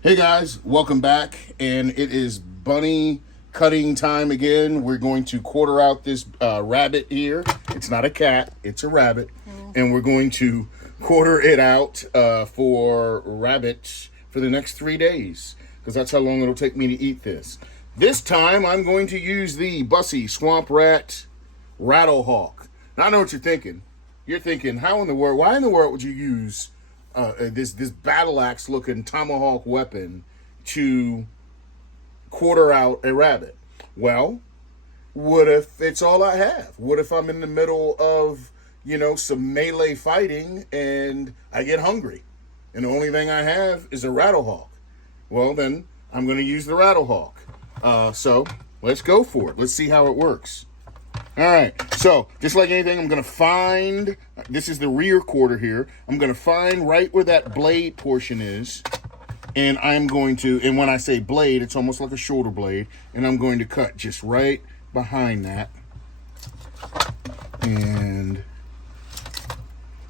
Hey guys, welcome back, and it is bunny cutting time again. We're going to quarter out this rabbit here. It's not a cat, it's a rabbit, and we're going to quarter it out for rabbits for the next 3 days, because that's how long it'll take me to eat this. This time, I'm going to use the Busse Swamp Rat Rattle Hawk. Now, I know what you're thinking. You're thinking, why in the world would you use this battle axe looking tomahawk weapon to quarter out a rabbit? Well, what if it's all I have? What if I'm in the middle of, some melee fighting and I get hungry and the only thing I have is a rattle hawk? Well, then I'm going to use the rattle hawk. So let's go for it. Let's see how it works. All right, so just like anything, I'm going to find, this is the rear quarter here, I'm going to find right where that blade portion is, and I'm going to, and when I say blade, it's almost like a shoulder blade, and I'm going to cut just right behind that, and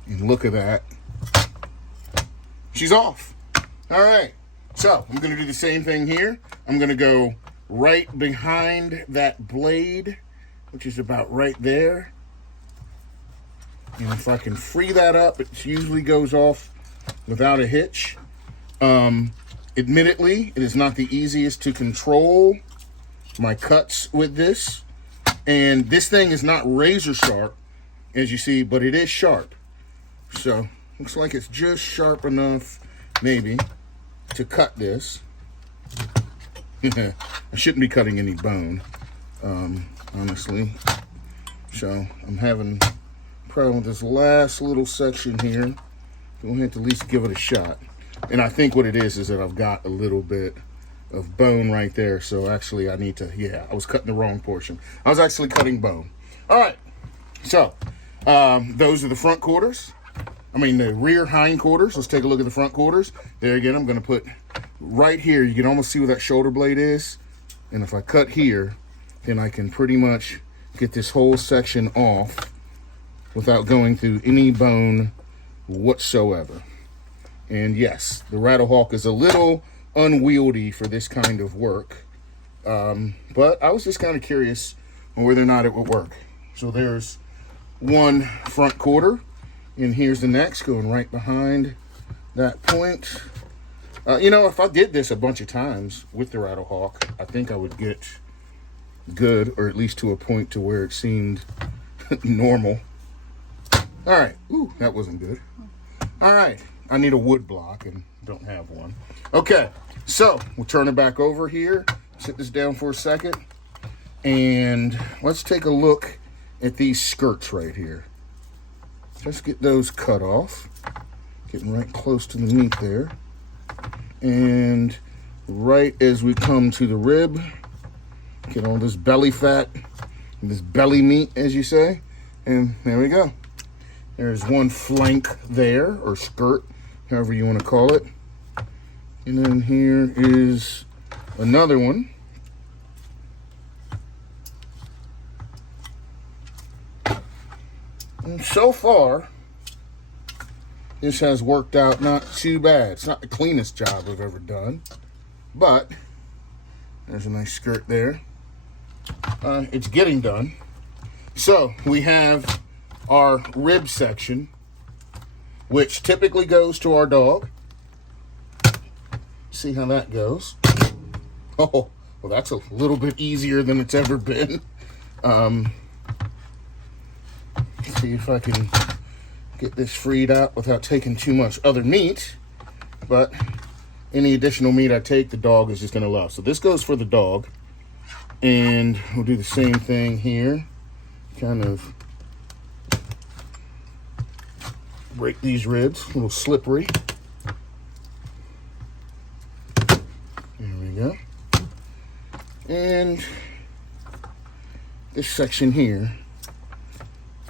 look at that, she's off. All right, so I'm going to do the same thing here. I'm going to go right behind that blade, which is about right there. And if I can free that up, it usually goes off without a hitch. Admittedly, it is not the easiest to control my cuts with this. And this thing is not razor sharp, as you see, but it is sharp. So, looks like it's just sharp enough, maybe, to cut this. I shouldn't be cutting any bone. Honestly, so I'm having a problem with this last little section here. We'll have to at least give it a shot. And I think what it is that I've got a little bit of bone right there. So actually I need to, I was cutting the wrong portion. I was actually cutting bone. All right, so those are the front quarters. The rear hind quarters. Let's take a look at the front quarters. There again, I'm going to put right here. You can almost see where that shoulder blade is. And if I cut here, then I can pretty much get this whole section off without going through any bone whatsoever. And yes, the Rattle Hawk is a little unwieldy for this kind of work. But I was just kind of curious on whether or not it would work. So there's one front quarter, and here's the next going right behind that point. If I did this a bunch of times with the Rattle Hawk, I think I would get good, or at least to a point to where it seemed normal. All right. Ooh, that wasn't good. All right. I need a wood block and don't have one. Okay. So we'll turn it back over here. Sit this down for a second. And let's take a look at these skirts right here. Just get those cut off. Getting right close to the meat there. And right as we come to the rib, get all this belly fat, this belly meat, as you say. And there we go. There's one flank there, or skirt, however you want to call it. And then here is another one. And so far, this has worked out not too bad. It's not the cleanest job I've ever done, but there's a nice skirt there. It's getting done. So we have our rib section, which typically goes to our dog. See how that goes. Oh, well, that's a little bit easier than it's ever been. See if I can get this freed out without taking too much other meat. But any additional meat I take, the dog is just going to love. So this goes for the dog. And we'll do the same thing here. Kind of break these ribs, a little slippery. There we go. And this section here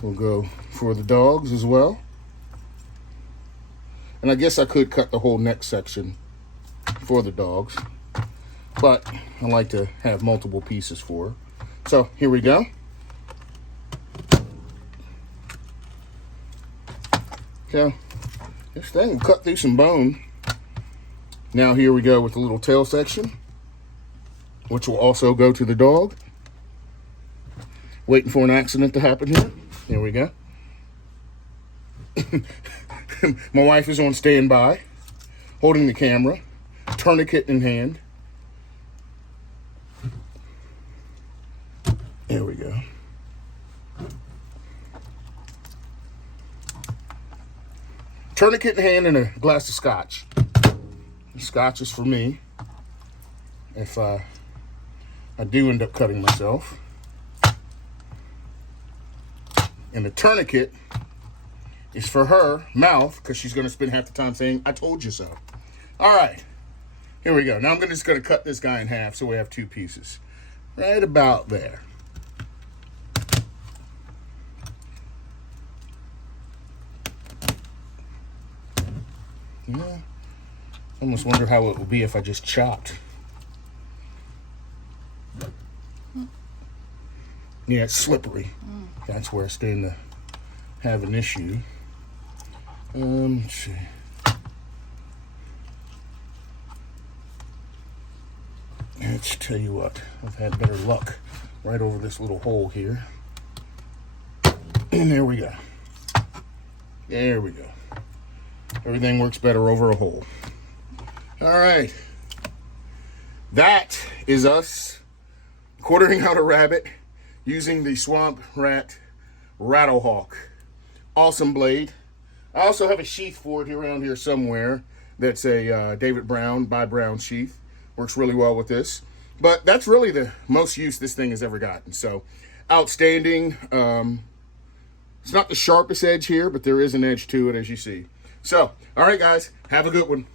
will go for the dogs as well. And I guess I could cut the whole neck section for the dogs, but I like to have multiple pieces for her. So here we go. Okay, this thing will cut through some bone. Now here we go with the little tail section, which will also go to the dog. Waiting for an accident to happen here. Here we go. My wife is on standby, holding the camera, tourniquet in hand. There we go. Tourniquet in hand and a glass of scotch. The scotch is for me if I do end up cutting myself. And the tourniquet is for her mouth, because she's going to spend half the time saying, "I told you so." All right, here we go. Now I'm just going to cut this guy in half so we have two pieces. Right about there. Yeah, I almost wonder how it would be if I just chopped. Yeah, it's slippery. That's where I stand to have an issue. Let's see. Let's tell you what, I've had better luck right over this little hole here. And there we go. There we go. Everything works better over a hole. All right. That is us quartering out a rabbit using the Swamp Rat Rattle Hawk. Awesome blade. I also have a sheath for it around here somewhere. That's a David Brown by Brown sheath. Works really well with this. But that's really the most use this thing has ever gotten. So, outstanding. It's not the sharpest edge here, but there is an edge to it, as you see. So, all right, guys. Have a good one.